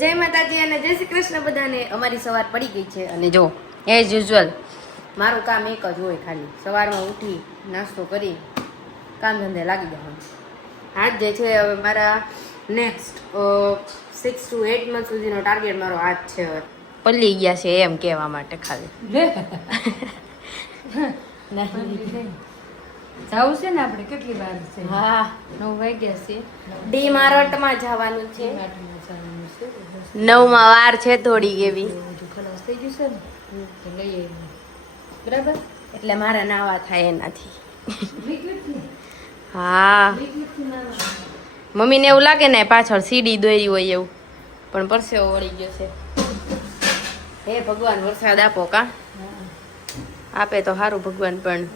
જય માતાજી અને જય શ્રી કૃષ્ણ બધાને. અમારી સવાર પડી ગઈ છે અને જો એઝ યુઝ્યુઅલ મારું કામ એક જ હોય, ખાલી સવારમાં ઉઠી નાસ્તો કરી કામ ધંધે લાગી જવાનું. આજ જે છે હવે મારા નેક્સ્ટ 6 to 8 મંથ સુધીનો ટાર્ગેટ મારો આજ છે. પલ્લી ગયા છે એમ કહેવા માટે ખાલી જાવું છે ને આપણે કેટલી વાર છે? હા 9 વાગ્યા છે. ડી માર્ટમાં જવાનું છે. 9માં વાર છે થોડી એવી. બધું ખલાસ થઈ ગયું છે ને તો લઈ આવી. બરાબર એટલે મારા નાવા થાય એનાથી. લિક્વિડ હા મમ્મીને એવું લાગે ને પાછળ સીડી દોરી હોય એવું, પણ પરસેવો વળી ગયો છે. હે ભગવાન વરસાદ આપો કા આપે તો સારું ભગવાન. પણ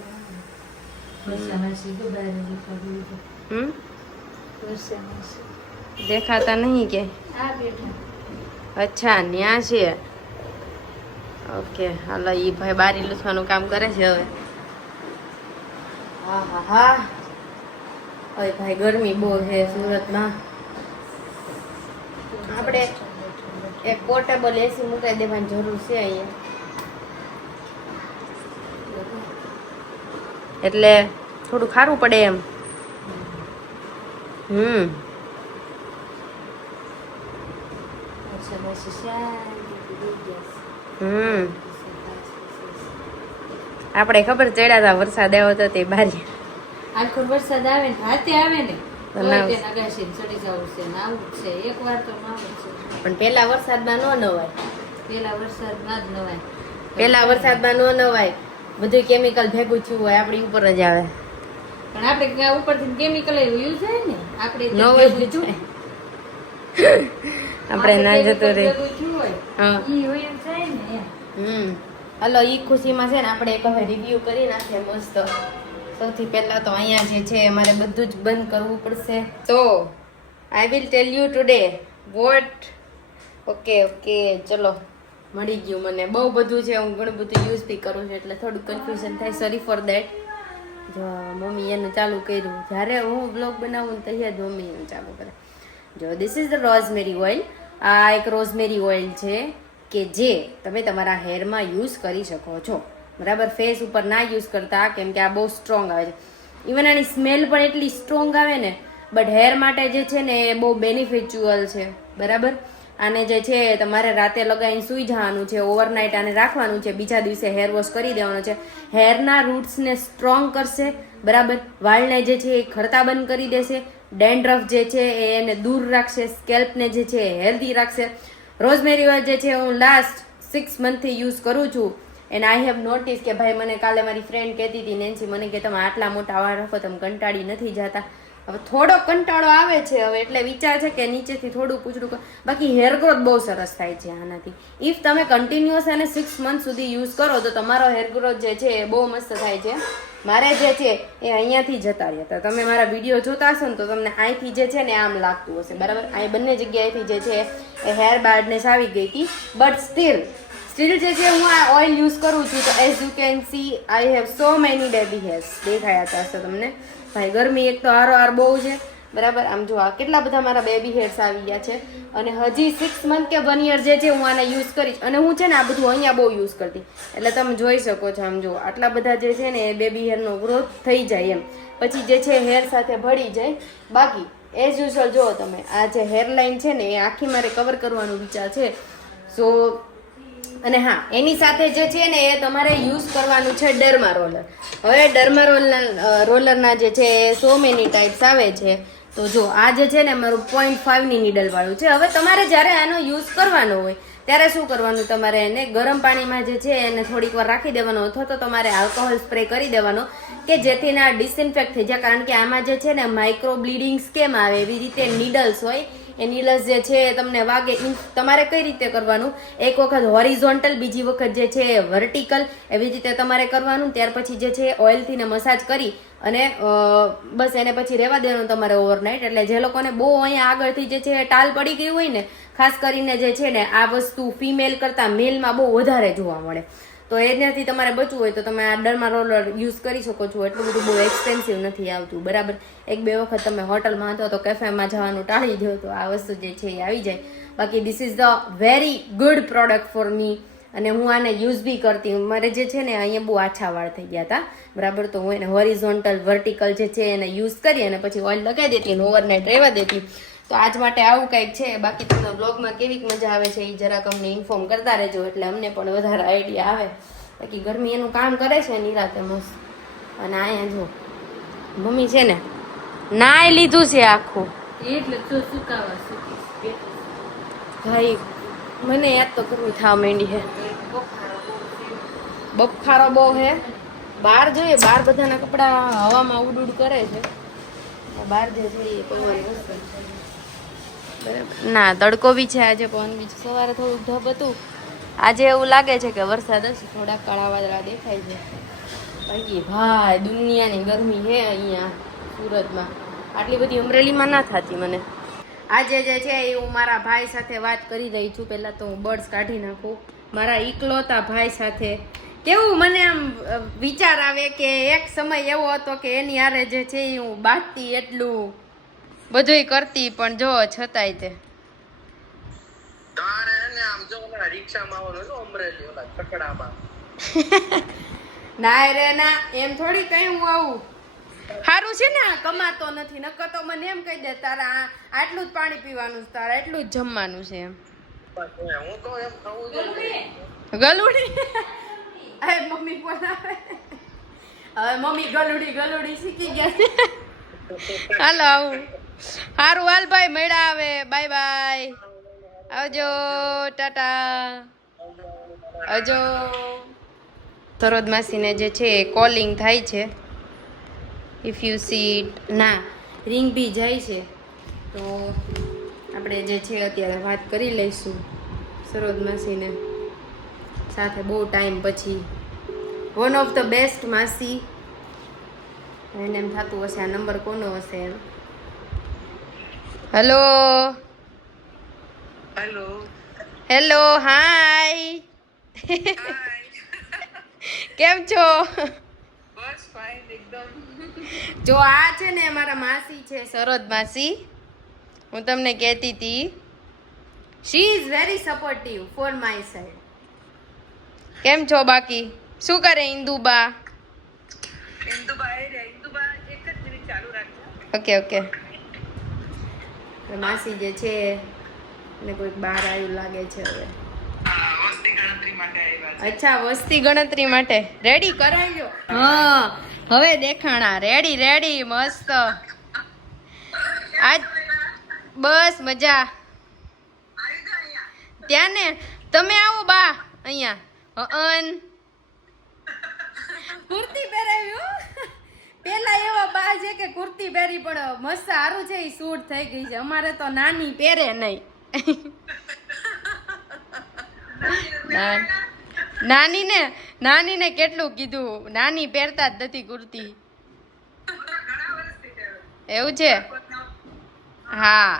દેખાતા નહીં કે? અચ્છા ન્યા છે. ઓકે હાલો ઈ ભાઈ બારી લૂછવાનું કામ કરે છે હવે. હા હા હા ઓય ભાઈ ગરમી બહુ છે સુરતમાં. આપણે એક પોર્ટેબલ એસી મુકાઈ દેવાની જરૂર છે અહીંયા, એટલે થોડું ખારું પડે એમ. આપણે ખબર ચડ્યા હતા વરસાદ આવ્યો હતો તે બારી આખો વરસાદ આવે ને હાથે આવે ને અગાશી ચડી જવું છે ને આવું છે. એક વાર તો ના છે પણ પેલા વરસાદમાં ન નવાય. પેલા વરસાદમાં જ નવાય. પેલા વરસાદમાં ન નવાય, બધું કેમિકલ ભેગું થયું હોય આપણી ઉપર જ આવે. પણ આપણે ઉપરથી કેમિકલ યુઝ થાય ને આપણે ન હોય બીજું આપણે ના જતો રે. હા ઈ હોય એમ થાય ને. હાલો ઈ ખુશીમાં છે ને આપણે એક હવે રિવ્યુ કરી નાખીએ મસ્ત. સૌથી પહેલા તો અહીંયા જે છે અમારે બધું જ બંધ કરવું પડશે. તો I will tell you today what. Okay ચલો મળી ગયું મને. બહુ બધું છે, હું ઘણું બધું યુઝ બી કરું છું એટલે થોડું કન્ફ્યુઝન થાય, સોરી ફોર દેટ. જો મમ્મી એનું ચાલુ કર્યું, જ્યારે હું બ્લોગ બનાવું ને ત્યારે જ મમ્મી એનું ચાલુ કરે. જો ધીસ ઇઝ ધ રોઝમેરી ઓઇલ. આ એક રોઝમેરી ઓઇલ છે કે જે તમે તમારા હેરમાં યુઝ કરી શકો છો, બરાબર. ફેસ ઉપર ના યુઝ કરતા, કેમ કે આ બહુ સ્ટ્રોંગ આવે છે. ઇવન આની સ્મેલ પણ એટલી સ્ટ્રોંગ આવે ને, બટ હેર માટે જે છે ને એ બહુ બેનિફિચ્યુઅલ છે, બરાબર. આને જે છે તમારે રાતે લગાવીને સૂઈ જવાનું છે, ઓવરનાઇટ આને રાખવાનું છે, બીજા દિવસે હેર વોશ કરી દેવાનો છે. હેરના રૂટ્સને સ્ટ્રોંગ કરશે, બરાબર. વાળને જે છે એ ખરતા બંધ કરી દેશે, ડેન્ડ્રફ જે છે એને દૂર રાખશે, સ્કેલ્પને જે છે એ હેલ્ધી રાખશે. રોઝમેરી ઓઇલ જે છે હું લાસ્ટ 6 મંથથી યુઝ કરું છું. એન્ડ આઈ હેવ નોટિસ કે ભાઈ મને કાલે મારી ફ્રેન્ડ કહેતી હતી નેન્સી, મને કે તમે આટલા મોટા વાળ રાખો, તમે કંટાળી નથી જતા? હવે થોડો કંટાળો આવે છે હવે, એટલે વિચાર છે કે નીચેથી થોડું પૂછડું. બાકી હેર ગ્રોથ બહુ સરસ થાય છે આનાથી. ઇફ તમે કન્ટિન્યુઅસ અને 6 મંથ સુધી યુઝ કરો તો તમારો હેર ગ્રોથ જે છે એ બહુ મસ્ત થાય છે. મારે જે છે એ અહીંયાથી જતા રહ્યા હતા. તમે મારા વિડીયો જોતા હશો ને તો તમને અહીંથી જે છે ને આમ લાગતું હશે, બરાબર. અહીં બંને જગ્યાએથી જે છે એ હેર બાર્ડનેસ આવી ગઈ હતી. બટ સ્ટીલ જે છે હું આ ઓઇલ યુઝ કરું છું તો as you can C I have so many baby hairs. દેખાયા હશે તમને ભાઈ. ગરમી એક તો હારો બહુ છે, બરાબર. આમ જો આ કેટલા બધા મારા બેબી હેર્સ આવી ગયા છે. અને હજી 6 મંથ કે 1 યર જે છે હું આને યુઝ કરીશ. અને હું છે ને આ બધું અહીંયા બહુ યુઝ કરતી, એટલે તમે જોઈ શકો છો. આમ જો આટલા બધા જે છે ને એ બેબી હેરનો ગ્રોથ થઈ જાય એમ, પછી જે છે હેર સાથે ભળી જાય. બાકી એઝ યુઝ્યુઅલ જો તમે આ જે હેરલાઇન છે ને એ આખી મારે કવર કરવાનો વિચાર છે. સો અને હા, એની સાથે જે છે ને એ તમારે યુઝ કરવાનું છે ડર્મા રોલર. હવે ડર્મા રોલરના જે છે 100 મેની ટાઈપ્સ આવે છે. તો જો આ જે છે ને મારું 0.5ની નીડલ વાળું છે. હવે તમારે જ્યારે આનો યુઝ કરવાનો હોય ત્યારે શું કરવાનું, તમારે એને ગરમ પાણીમાં જે છે એને થોડીક વાર રાખી દેવાનો, અથવા તો તમારે આલ્કોહોલ સ્પ્રે કરી દેવાનો કે જેથી ના ડિસઇન્ફેક્ટ થઈ જાય. કારણ કે આમાં જે છે ને માઇક્રો બ્લીડિંગ્સ કેમ આવે એવી રીતે નીડલ્સ હોય. એ નીડલ્સ જે છે તમને વાગે. તમારે કઈ રીતે કરવાનું, એક વખત હોરિઝોન્ટલ, બીજી વખત જે છે વર્ટિકલ, એવી રીતે તમારે કરવાનું. ત્યાર પછી જે છે ઓઇલથી ને મસાજ કરી અને બસ એને પછી રહેવા દેવાનું તમારે ઓવરનાઇટ. એટલે જે લોકોને બહુ અહીંયા આગળથી જે છે ટાલ પડી ગઈ હોય ને, ખાસ કરીને જે છે ને આ વસ્તુ ફિમેલ કરતાં મેલમાં બહુ વધારે જોવા મળે. તો એનાથી તમારે બચવું હોય તો તમે આ ડર્મા રોલર યુઝ કરી શકો છો. એટલું બધું બહુ એક્સપેન્સિવ નથી આવતું, બરાબર. 1-2 વખત તમે હોટલમાં અથવા તો કેફેમાં જવાનું ટાળી દો તો આ વસ્તુ જે છે એ આવી જાય. બાકી this is the very good product for me અને હું આને યુઝ બી કરતી હું. મારે જે છે ને અહીંયા બહુ આછા વાળ થઈ ગયા હતા બરાબર, તો હું એને હોરિઝોન્ટલ વર્ટિકલ જે છે એને યુઝ કરી અને પછી ઓઇલ લગાવી દેતી અને ઓવરનાઇટ રહેવા દેતી. તો આજ માટે આવું કંઈક છે. બાકી તમને બ્લોગમાં કેવી મજા આવે છે એ જરાક અમને ઇન્ફોર્મ કરતા રહેજો એટલે અમને પણ વધારે આઈડિયા આવે. બાકી ગરમી એનું કામ કરે છે નિરાતે મસ્ત. અને અહીંયા જો મમ્મી છે ને નાય લીધું છે આખું એટલે તો સુકાવા સુકી ભાઈ મને યાદ તો કરવું થવા માંડી છે. બફારો બહુ હે બહાર જોઈએ બહાર બધાના કપડા હવામાં ઉડ ઉડ કરે છે બહાર જે છે એ પવન બરાબર ના તડકો બી છે આજે પવન બી છે. સવારે થોડું ધબ હતું આજે એવું લાગે છે કે વરસાદ હશે થોડાક કાળા વાદળા દેખાય છે. બાકી ભાઈ દુનિયાની ગરમી છે અહીંયા સુરતમાં આટલી બધી અમરેલીમાં ના થતી મને. આજે જે છે એ હું મારા ભાઈ સાથે વાત કરી રહી છું. પહેલાં તો હું બર્ડ્સ કાઢી નાખું મારા એકલોતા ભાઈ સાથે. કેવું મને આમ વિચાર આવે કે એક સમય એવો હતો કે એની હારે જે છે એ હું બાટતી એટલું બધુંય કરતી પણ જો છતાંય તે ના રે ના એમ થોડી કઈ હું આવું સારું છે ને કમાતો નથી નકર તો મને એમ કહી દે તારા આટલું જ પાણી પીવાનું છે તારા એટલું જ જમવાનું છે એમ ગલુડી અરે મમ્મી બોલાવે હવે મમ્મી ગલુડી શીખી ગયા છે. હાલો આવું સારું હાલ ભાઈ મળ્યા આવે બાય બાય આવજો ટાટા આવજો. સરોજ માસીને જે છે કોલિંગ થાય છે ઇફ યુ સી ના રિંગ બી જાય છે તો આપણે જે છે અત્યારે વાત કરી લઈશું સરોજ માસીને સાથે બહુ ટાઈમ પછી. વન ઓફ ધ બેસ્ટ માસી એને એમ થતું હશે આ નંબર કોનો હશે એમ. હેલો હેલો હેલો હાય કેમ છો? બસ ફાઇન એકદમ. જો આ છે ને મારા માસી છે સરોજ માસી. હું તમને કહેતી હતી she is very supportive for my side. કેમ છો બાકી શું કરે ઇન્દુબા? ઇન્દુબા એક જ મિનિટ ચાલુ રાખજો. Okay okay. માસી જે છે ને કોઈક બહાર આવ્યું લાગે છે હવે. વસ્તી ગણતરી માટે આવ્યા છે. અચ્છા વસ્તી ગણતરી માટે રેડી કરાવજો. હા હવે દેખાણા રેડી મસ્ત. આજ બસ મજા. ત્યાં ને તમે આવો બા અહીંયા કુર્તી પહેરાવ્યું. પેલા એવા બા છે કે કુર્તી પહેરી પણ મસ્ત સારું છે એ સૂટ થઈ ગઈ છે. અમારે તો નાની પહેરે નહીં. નાની ને કેટલું કીધું નાની પહેરતા જ નથી કુર્તી. એવું છે હા.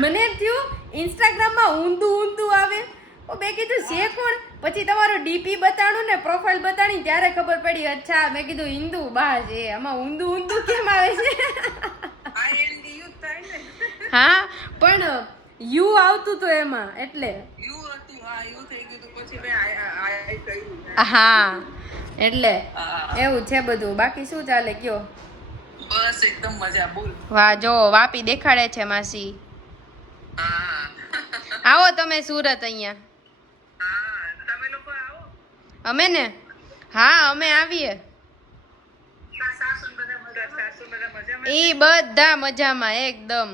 મને થયું ઇન્સ્ટાગ્રામમાં ઊંધું આવે મેં કીધું છે કોણ પછી તમારું ડીપી બતાડું ને પ્રોફાઇલ બતાડી ત્યારે ખબર પડી અચ્છા મેં કીધું ઇન્દુ બા છે આમાં ઊંધું કેમ આવે છે. હા પણ યુ આવતું તો એમાં એટલે હા એટલે એવું છે બધું. બાકી શું ચાલે કયો? બસ એકદમ મજા. બોલ. વાહ જો વાપી દેખાડે છે માસી. આવો તમે સુરત અહીંયા. તમે લોકો આવો. અમે ને હા અમે આવીએ. સાસુ બધા મજામાં. ઈ બધા મજામાં એકદમ.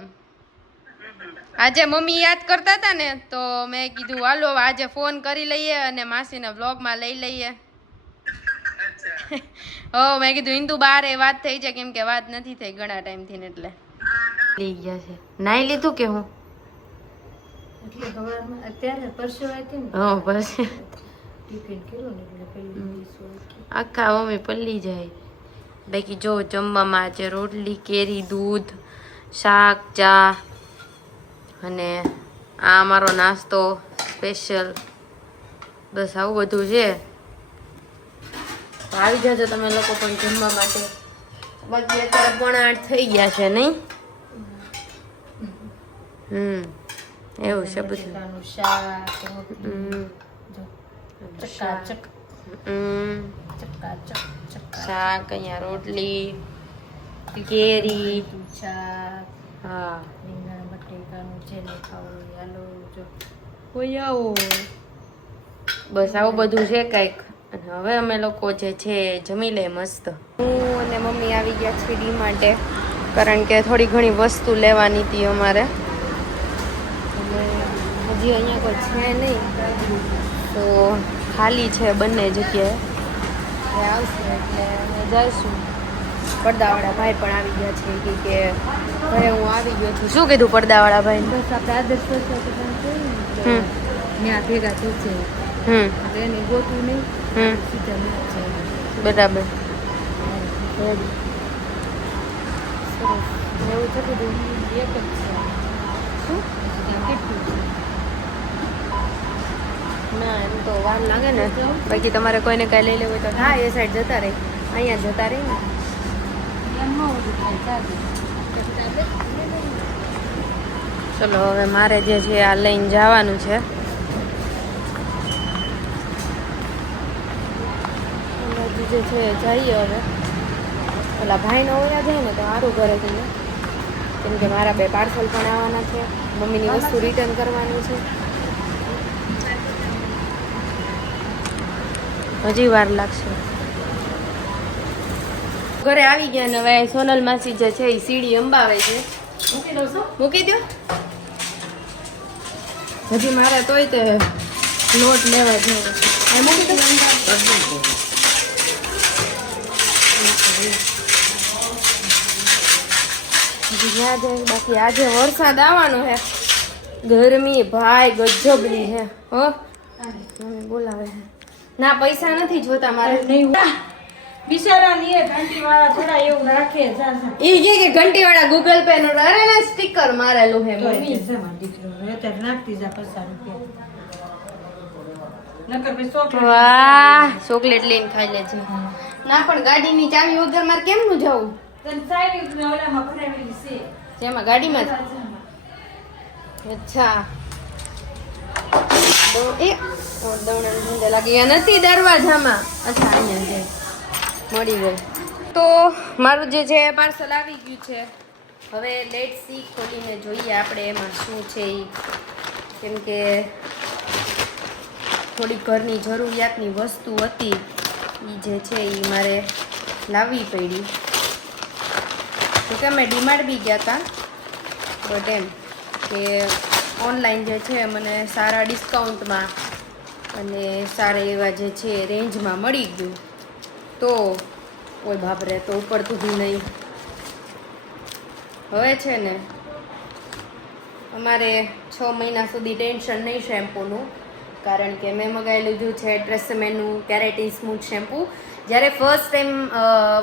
આજે મમ્મી યાદ કરતા હતા ને તો મેં કીધું હાલો આજે ફોન કરી લઈએ અને માસીને વ્લોગમાં લઈ લઈએ. મેં કીધું ઇન્દુ બારે વાત થઈ છે કેમ કે વાત નથી થઈ ઘણા ટાઈમથી ને એટલે લઈ ગયા છે. નાઈ લીધું કે હું એટલે સવારમાં અત્યારે પરસો હતી ને હા બસ ટિફિન કર્યું ને એટલે પેલી આખા મમ્મી પલ્લી જાય. બાકી જો જમવામાં આજે રોટલી કેરી દૂધ શાક ચા અને આ અમારો નાસ્તો સ્પેશિયલ બસ આવું બધું છે. આવી જાજો તમે લોકો પણ જમવા માટે. બાકી અત્યારે 7:30 થઈ ગયા છે નહીં? એવું છે બધું. બટેકાનું શાક, રોટલી, જો ચકાચક ચકાચક ચકાચક શાક, અહીંયા રોટલી, કેરી. શાક, હા રીંગણ બટેકાનું જેને ખાવું હોય હાલો જો. હોય આવો. બસ આવું બધું છે કંઈક. અને હવે અમે લોકો જે છે એ જમી લે મસ્ત. હું અને મમ્મી આવી ગયા છીએ ડી માટે, કારણ કે થોડી ઘણી વસ્તુ લેવાની હતી અમારે. અને હજી અહીંયા કોઈ છે નહીં, તો ખાલી છે બંને જગ્યાએ. એ આવશે એટલે અમે જઈશું. પડદાવાળા ભાઈ પણ આવી ગયા છે. કે ભાઈ હું આવી ગયો છું. શું કીધું પડદાવાળા ભાઈ? બસ આપણે આદર્શ હમ ત્યાં ભેગા થઈ છે એટલે એને ગોતું નહીં સીધા મેચ છે બરાબર. રેડી સરસ એવું છે બધું એક જ છે શું ત્યાં કેટલું છે ના એમ તો વાર લાગે ને. બાકી તમારે કોઈને કાંઈ લઈ લેવું હોય તો હા એ સાઈડ જતા રહી, અહીંયા જતા રહી ને. એમ ન બધું થાય ચાલે ચલો હવે મારે જે છે આ લઈને જવાનું છે. હજી જે છે જઈએ હવે. પેલા ભાઈનો વયા જાય ને તો સારું ઘરે જઈએ, કેમ કે મારા બે પાર્સલ પણ આવવાના છે. મમ્મીની વસ્તુ રિટર્ન કરવાની છે. હજી વાર લાગશે. ઘરે આવી ગયા ને હવે સોનલ માસી જે છે એ સીડી અંબાવે છે. મૂકી દઉં છું મૂકી દો. હજી મારે તોય તે લોટ લેવા જોઈએ. મૂકી દો. હજી જ્યાં જાય. બાકી આજે વરસાદ આવવાનો છે. ગરમી ભાઈ ગજબની છે. હો મમ્મી બોલાવે છે. ના પૈસા નથી જોતા મારે. નહીં બિચારા ની ઘંટી વાળા થોડા એવું રાખે ઈ કે ઘંટી વાળા ગૂગલ પે નું અરે ને સ્ટીકર મારેલું હે મમ્મી. નાખતી જા 50 રૂપિયા નકર પછી ચોકલેટ વાહ ચોકલેટ લઈને ખાઈ લેજે. ના પણ ગાડીની ચાવી વગર મારે કેમનું જવું? તને સાઈડ ઓલામાં ભરાવેલી છે જેમાં ગાડીમાં જ? અચ્છા દવણા ધંધે લાગી ગયા નથી દરવાજામાં. અચ્છા અહીંયા છે મળી ગઈ. તો મારું જે છે પાર્સલ આવી ગયું છે. હવે લેટ સી ખોલીને જોઈએ આપણે એમાં શું છે એ, કેમ કે થોડીક ઘરની જરૂરિયાતની વસ્તુ હતી એ જે છે એ મારે લાવવી પડી. તો કે અમે ડીમાર્ટ બી ગયા હતા, બટ એમ કે ઓનલાઈન જે છે મને સારા ડિસ્કાઉન્ટમાં અને સારા એવા જે છે રેન્જમાં મળી ગયું. તો કોઈ બાપરે તો ઉપડતું બી નહીં. હવે છે ને અમારે 6 મહિના સુધી ટેન્શન નહીં શેમ્પૂનું, કારણ કે મેં મગાવી લીધું છે ટ્રેસમેનું કેરેટીન સ્મૂથ શેમ્પૂ. જ્યારે ફર્સ્ટ ટાઈમ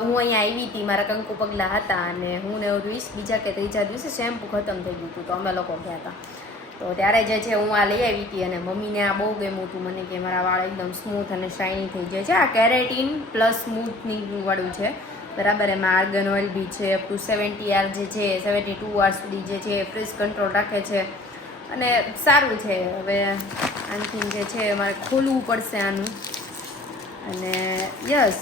હું અહીંયા આવી હતી, મારા કંકુ પગલાં હતા અને હું ને વીસ બીજા કે ત્રીજા દિવસે શેમ્પૂ ખતમ થઈ ગયું હતું, તો અમે લોકો ગયા હતા. તો ત્યારે જે છે હું આ લઈ આવી હતી અને મમ્મીને આ બહુ ગમ્યું હતું મને, કે મારા વાળ એકદમ સ્મૂથ અને શાઇની થઈ જાય છે. આ કેરેટીન પ્લસ સ્મૂથની વાળું છે બરાબર. એમાં આર્ગન ઓઇલ બી છે. અપ ટુ 70 આર જે છે 72 આર સુધી જે છે ફ્રીઝ કંટ્રોલ રાખે છે અને સારું છે. હવે આનથી જે છે મારે ખોલવું પડશે આનું. અને યસ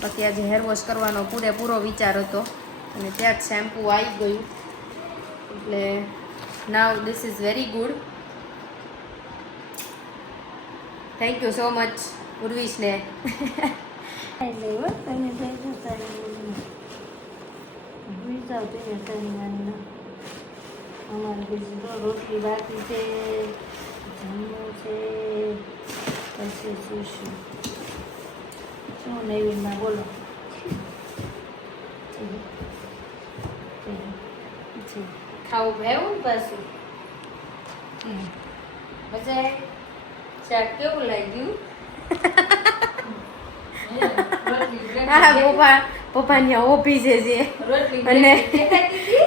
બાકી આજે હેર વોશ કરવાનો પૂરેપૂરો વિચાર હતો અને ત્યાં જ શેમ્પૂ આવી ગયું, એટલે now this is very good. Thank you so much ઉર્વિશને. રોટલી બાકી છે, જમવું છે, પછી શું નવીનમાં બોલો. ખાવું ભાવું ને પાછું મજા શાક કેવું લાગ્યું? પપ્પાની ઓફિસે છે રોટલી અને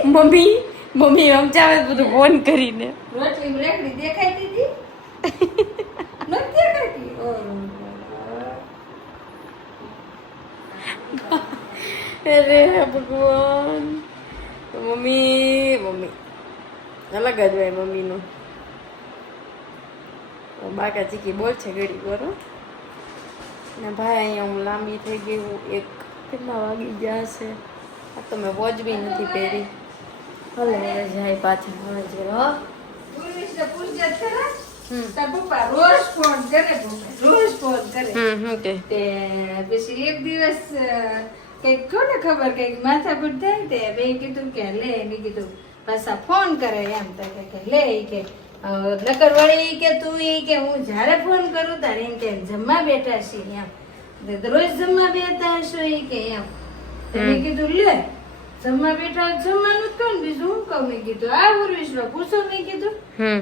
મમ્મી સમજાવે બધું ફોન કરીને. રોટલી રેકડી દેખાતી હતી નથી દેખાતી? અરે ભગવાન. મમ્મી અલગ જ હોય મમ્મીનું. તો બાકા ચીકી બોલ છે ઘડી બરો ને ભાઈ અહીંયા હું લાંબી થઈ ગઈ હું એક કેટલા વાગી ગયા છે આ તો મેં વોચ બી નથી પહેરી હલે હવે જાય પાછા હવે જે હો તાર પપ્પા રોજ ફોન કરે રોજ ફોન કરે હું કે તે પછી એક દિવસ કઈક કોને ખબર કઈક માથાકૂટ થાય તે મેં કીધું કે લે મેં કીધું પાછા ફોન કરે એમ તો કે લે ઈ કે નકર વળી ઈ કે તું ઈ કે હું જ્યારે ફોન કરું તારે એમ કે જમવા બેઠા છીએ એમ રોજ જમવા બેઠા હશો ઈ કે એમ તો મેં કીધું લે જમવા બેઠા જમવાનું જ કહું બીજું હું કહું મેં કીધું આ ઉર્વિશ્વ પૂછો મેં કીધું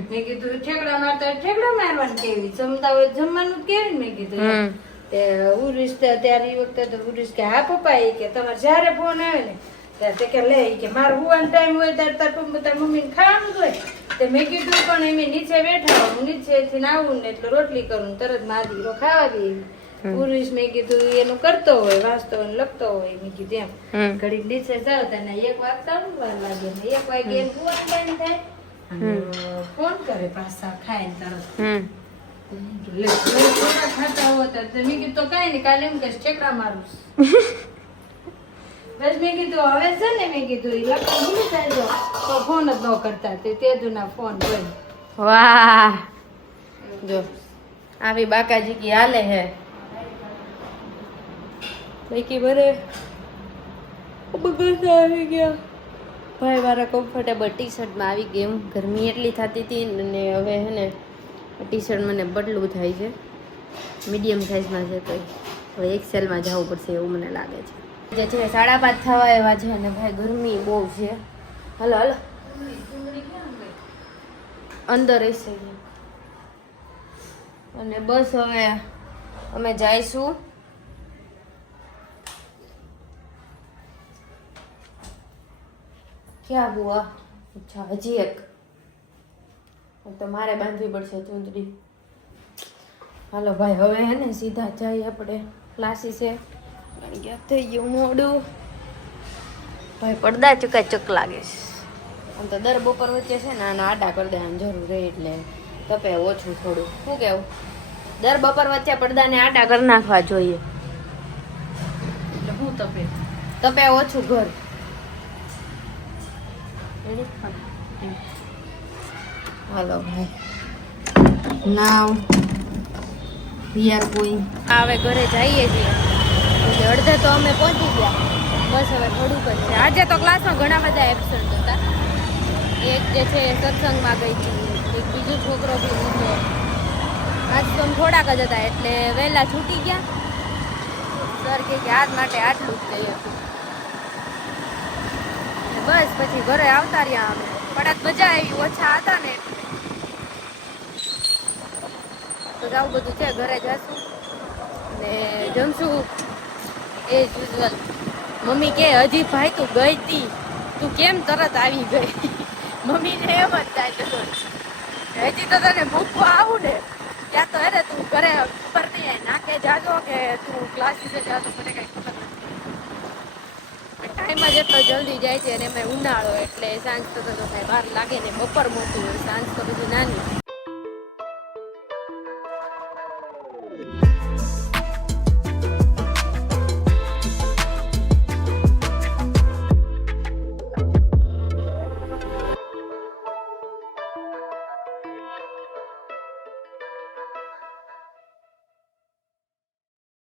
મેં કીધું ઠેકડા મારતા ઠેકડા મારવાનું કેવી જમતા હોય જમવાનું જ કેવી મેં કીધું એમ. તે ઉર્વિશ ત્યારે એ વખતે તો ઉર્વિશ કે હા પપ્પા એ કે તમારે જ્યારે ફોન આવે ને ત્યારે તે કે લે ઈ કે મારે હુવાનો ટાઈમ હોય ત્યારે તાર મમ્મીને ખાવાનું જ હોય તે મેં કીધું પણ એમ નીચે બેઠા હોય હું નીચેથી આવું ને એટલે રોટલી કરું ને તરત મારી દીકરો ખાવા દે ઉર્વિશ મેં કીધું એનું કરતો હોય વાંચતો હોય લખતો હોય મેં કીધું એમ ઘડીક નીચે જાવ તને 1 વાગતા વાર લાગે ને 1 વાગે એમ હુવાનો ટાઈમ થાય અને ફોન કરે પાછા ખાય ને તરત ખાતા હોતા મેં કીધું તો કઈ નહીં કાલે એમ કે ઠેકડા મારું બસ મેં કીધું હવે છે ને મેં કીધું લખો ભૂલી જાય તો ફોન જ ન કરતા તે જૂના ફોન બંધ વાહ જો આવી બાકાજી કી હાલે હે બાકી બરે બધા આવી ગયા ભાઈ મારા કમ્ફર્ટેબલ ટી શર્ટમાં આવી ગઈ હું ગરમી એટલી થતી હતી ને હવે હે ને ટી શર્ટ મને બદલું થાય છે મીડિયમ સાઇઝમાં છે તો હવે એક્સેલમાં જવું પડશે એવું મને લાગે છે જે છે 5:30 થવા એવા છે અને ભાઈ ગરમી બહુ છે હલો હલો અંદર રહેશે અને બસ હવે અમે જઈશું ક્યાં બુઆ અચ્છા હજી એક તો મારે બાંધવી પડશે ચૂંદડી હાલો ભાઈ હવે હે ને સીધા જઈએ આપણે ક્લાસીસે કારણ કે થઈ ગયું મોડું ભાઈ પડદા ચકાચક લાગે છે આમ તો દર બપોર વચ્ચે છે ને આના આડા કરી દેવાની જરૂર રહે એટલે તપે ઓછું થોડું શું કેવું દર બપોર વચ્ચે પડદાને આડા કરી નાખવા જોઈએ એટલે હું તપે ઓછું ઘર હાલો ભાઈ નાવ વી આર ગોઈંગ હવે ઘરે જઈએ છીએ એટલે અડધે તો અમે પહોંચી ગયા બસ હવે થોડુંક જ છે આજે તો ક્લાસમાં ઘણા બધા એબસન્ટ હતા એક જે છે સત્સંગમાં ગઈ છે એક બીજો છોકરો બી હતો આજ તો થોડાક જ હતા એટલે વહેલા છૂટી ગયા સર કે આજ માટે આટલું જ જઈએ બસ પછી ઘરે આવતા રહ્યા અમે પણ આજ મજા આવી ઓછા હતા ને તો આવું બધું છે ઘરે જશું ને જમશું એ યુઝ્યુઅલ મમ્મી કે હજી ભાઈ તું ગઈ તી તું કેમ તરત આવી ગઈ મમ્મીને એમ જ થાય દરરોજ હજી તો તને મૂકવા આવું ને ત્યાં તો અરે તું ઘરે ઉપર નહીં નાખે જાજો કે તું ક્લાસીસે જાતો મને કઈ ખબર નથી ટાઈમ જ એટલો જલ્દી જાય છે અને એમાં ઉનાળો એટલે સાંજ તો કાંઈ વાર લાગે ને બપોર મોટું હોય સાંજ તો બધું નાની